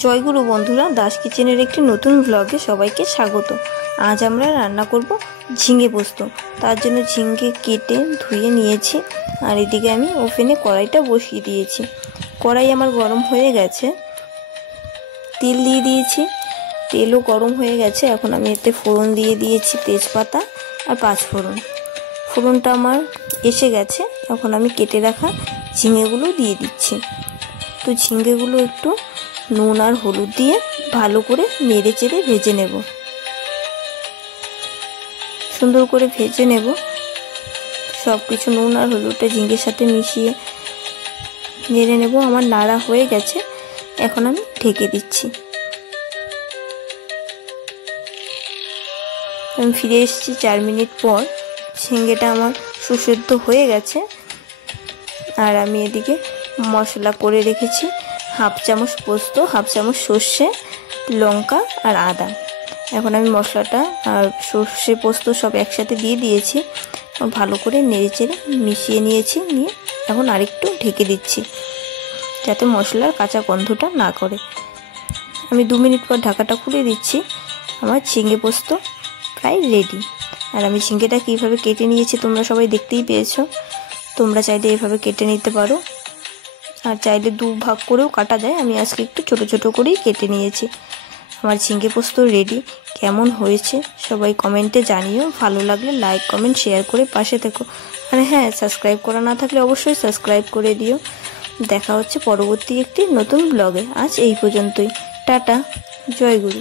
জয়গুরু বন্ধুরা, দাস কিচেনের একটি নতুন ব্লগে সবাইকে স্বাগত। আজ আমরা রান্না করব ঝিঙে পোস্ত। তার জন্য ঝিঙে কেটে ধুয়ে নিয়েছি, আর এদিকে আমি ওভেনে কড়াইটা বসিয়ে দিয়েছি। কড়াই আমার গরম হয়ে গেছে, তেল দিয়ে দিয়েছি, তেলও গরম হয়ে গেছে। এখন আমি এতে ফোড়ন দিয়ে দিয়েছি, তেজপাতা আর পাঁচফোড়ন। ফোড়নটা আমার এসে গেছে, এখন আমি কেটে রাখা ঝিঙেগুলো দিয়ে দিচ্ছি। তো ঝিঙেগুলো একটু নুন আর হলুদ দিয়ে ভালো করে নেড়ে চেড়ে ভেজে নেব, সুন্দর করে ভেজে নেব। সব কিছু নুন আর হলুদটা ঝিঙের সাথে মিশিয়ে নেড়ে নেব। আমার নাড়া হয়ে গেছে, এখন আমি ঢেকে দিচ্ছি। আমি ফিরে এসেছি 4 মিনিট পর। ঝিঙেটা আমার সুসেদ্ধ হয়ে গেছে, আর আমি এদিকে মশলা করে রেখেছি। 1/2 চামচ পোস্ত, 1/2 চামচ সর্ষে, লঙ্কা আর আদা। এখন আমি মশলাটা আর সর্ষে পোস্ত সব একসাথে দিয়ে দিয়েছি, ভালো করে নেড়ে চেড়ে মিশিয়ে নিয়েছি। নিয়ে এখন আরেকটু ঢেকে দিচ্ছি, যাতে মশলার কাঁচা গন্ধটা না করে। আমি 2 মিনিট পর ঢাকাটা খুলে দিচ্ছি। আমার ঝিঙে পোস্ত প্রায় রেডি। আর আমি ঝিঙেটা কীভাবে কেটে নিয়েছি তোমরা সবাই দেখতেই পেয়েছো। তোমরা চাইলে এভাবে কেটে নিতে পারো, আর চাইলে 2 ভাগ করেও কাটা যায়। আমি আজকে একটু ছোট ছোট করেই কেটে নিয়েছি। আমার ঝিঙে পোস্ত রেডি। কেমন হয়েছে সবাই কমেন্টে জানিও। ভালো লাগলে লাইক, কমেন্ট, শেয়ার করে পাশে থেকো। আর হ্যাঁ, সাবস্ক্রাইব করা না থাকলে অবশ্যই সাবস্ক্রাইব করে দিও। দেখা হচ্ছে পরবর্তী একটি নতুন ব্লগে। আজ এই পর্যন্তই। টাটা, জয় গুরু।